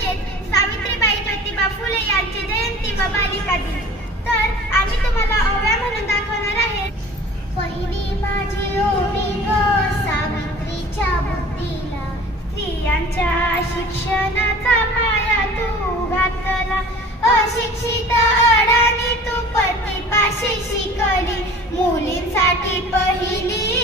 म्हणजेच सावित्रीबाई ज्योतिबा फुले यांची जयंती व बालिका दिन. तर आम्ही तुम्हाला ओव्या म्हणून दाखवणार आहे. पहिली माझी ओवी ग सावित्रीच्या बुद्धीला, स्त्रियांच्या शिक्षणाचा पाया तू घातला. अशिक्षित अडाणी तू पतीपाशी शिकली, मुलींसाठी पहिली